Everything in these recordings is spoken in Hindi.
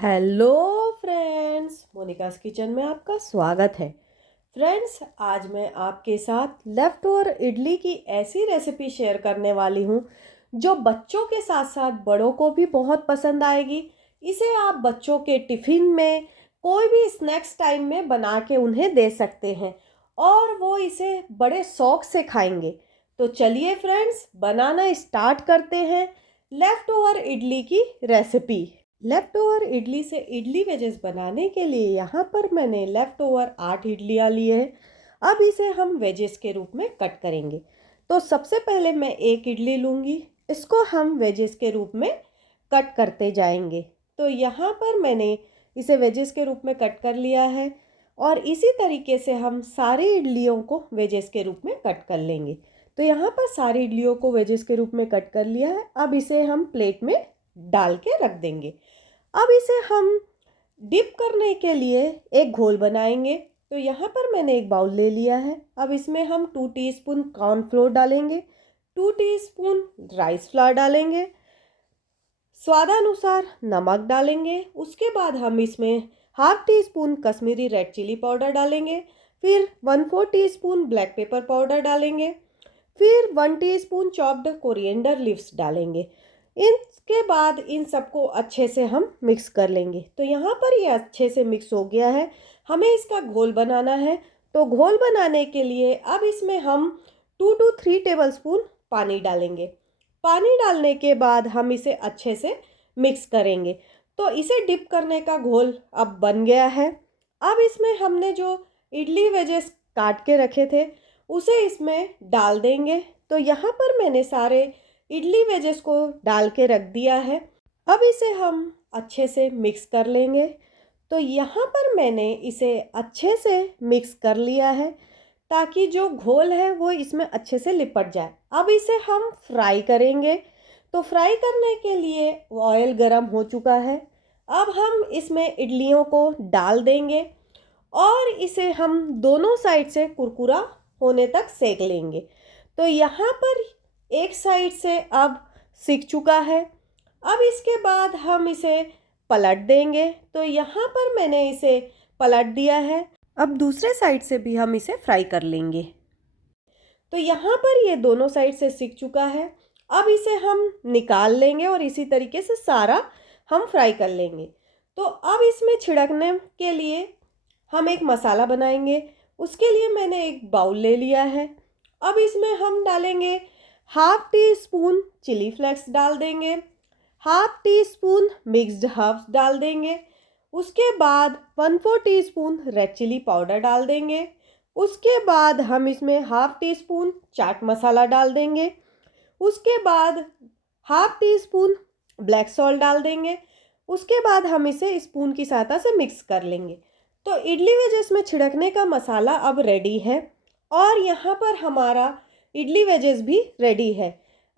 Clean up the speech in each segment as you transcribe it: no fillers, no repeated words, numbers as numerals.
हेलो फ्रेंड्स, मोनिकास किचन में आपका स्वागत है। फ्रेंड्स, आज मैं आपके साथ लेफ़्ट ओवर इडली की ऐसी रेसिपी शेयर करने वाली हूँ जो बच्चों के साथ साथ बड़ों को भी बहुत पसंद आएगी। इसे आप बच्चों के टिफ़िन में, कोई भी स्नैक्स टाइम में बना के उन्हें दे सकते हैं और वो इसे बड़े शौक से खाएंगे। तो चलिए फ्रेंड्स, बनाना स्टार्ट करते हैं लेफ़्ट ओवर इडली की रेसिपी। लेफ़्ट ओवर इडली से इडली वेजेस बनाने के लिए यहाँ पर मैंने लेफ़्ट ओवर 8 इडलियाँ ली है। अब इसे हम वेजेस के रूप में कट करेंगे। तो सबसे पहले मैं एक इडली लूँगी, इसको हम वेजेस के रूप में कट करते जाएंगे। तो यहाँ पर मैंने इसे वेजेस के रूप में कट कर लिया है और इसी तरीके से हम सारी इडलियों को वेजेस के रूप में कट कर लेंगे। तो यहाँ पर सारी इडलियों को वेजेस के रूप में कट कर लिया है। अब इसे हम प्लेट में डाल के रख देंगे। अब इसे हम डिप करने के लिए एक घोल बनाएंगे। तो यहाँ पर मैंने एक बाउल ले लिया है। अब इसमें हम 2 टीस्पून कॉर्नफ्लोर डालेंगे, 2 टीस्पून राइस फ्लावर डालेंगे, स्वादानुसार नमक डालेंगे। उसके बाद हम इसमें half teaspoon Kashmiri red chilli powder डालेंगे, फिर 1/4 टीस्पून ब्लैक पेपर पाउडर डालेंगे, फिर 1 टीस्पून चॉप्ड कोरिएंडर लीव्स डालेंगे। इसके बाद इन सबको अच्छे से हम मिक्स कर लेंगे। तो यहाँ पर ये अच्छे से मिक्स हो गया है। हमें इसका घोल बनाना है। तो घोल बनाने के लिए अब इसमें हम 2 to 3 टेबलस्पून पानी डालेंगे। पानी डालने के बाद हम इसे अच्छे से मिक्स करेंगे। तो इसे डिप करने का घोल अब बन गया है। अब इसमें हमने जो इडली वेजेस काट के रखे थे उसे इसमें डाल देंगे। तो यहाँ पर मैंने सारे इडली वेजेस को डाल के रख दिया है। अब इसे हम अच्छे से मिक्स कर लेंगे। तो यहाँ पर मैंने इसे अच्छे से मिक्स कर लिया है ताकि जो घोल है वो इसमें अच्छे से लिपट जाए। अब इसे हम फ्राई करेंगे। तो फ्राई करने के लिए ऑयल गरम हो चुका है। अब हम इसमें इडलियों को डाल देंगे और इसे हम दोनों साइड से कुरकुरा होने तक सेक लेंगे। तो यहाँ पर एक साइड से अब सिक चुका है। अब इसके बाद हम इसे पलट देंगे। तो यहाँ पर मैंने इसे पलट दिया है। अब दूसरे साइड से भी हम इसे फ्राई कर लेंगे। तो यहाँ पर ये दोनों साइड से सिक चुका है। अब इसे हम निकाल लेंगे और इसी तरीके से सारा हम फ्राई कर लेंगे। तो अब इसमें छिड़कने के लिए हम एक मसाला बनाएंगे। उसके लिए मैंने एक बाउल ले लिया है। अब इसमें हम डालेंगे half teaspoon chilli flakes डाल देंगे, half teaspoon mixed herbs डाल देंगे। उसके बाद 1/4 टीस्पून रेड चिली पाउडर डाल देंगे। उसके बाद हम इसमें half tea spoon chaat masala डाल देंगे। उसके बाद half tea spoon black salt डाल देंगे। उसके बाद हम इसे स्पून की सहायता से मिक्स कर लेंगे। तो इडली वेजेस में छिड़कने का मसाला अब रेडी है और यहाँ पर हमारा इडली वेजेस भी रेडी है।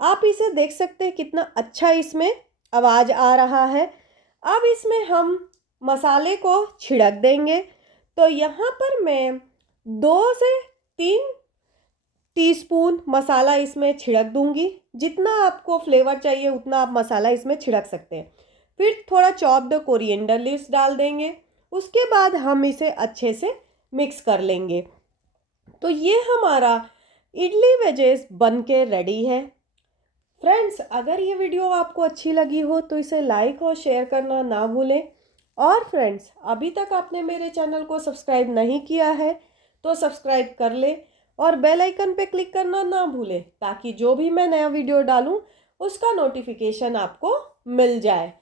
आप इसे देख सकते हैं कितना अच्छा इसमें आवाज़ आ रहा है। अब इसमें हम मसाले को छिड़क देंगे। तो यहाँ पर मैं 2 से 3 टीस्पून मसाला इसमें छिड़क दूंगी। जितना आपको फ्लेवर चाहिए उतना आप मसाला इसमें छिड़क सकते हैं। फिर थोड़ा चॉप्ड कोरिएंडर लीव्स डाल देंगे। उसके बाद हम इसे अच्छे से मिक्स कर लेंगे। तो ये हमारा इडली वेजेस बन के रेडी है। फ्रेंड्स, अगर ये वीडियो आपको अच्छी लगी हो तो इसे लाइक और शेयर करना ना भूलें। और फ्रेंड्स, अभी तक आपने मेरे चैनल को सब्सक्राइब नहीं किया है तो सब्सक्राइब कर ले और बेल आइकन पे क्लिक करना ना भूलें ताकि जो भी मैं नया वीडियो डालूं उसका नोटिफिकेशन आपको मिल जाए।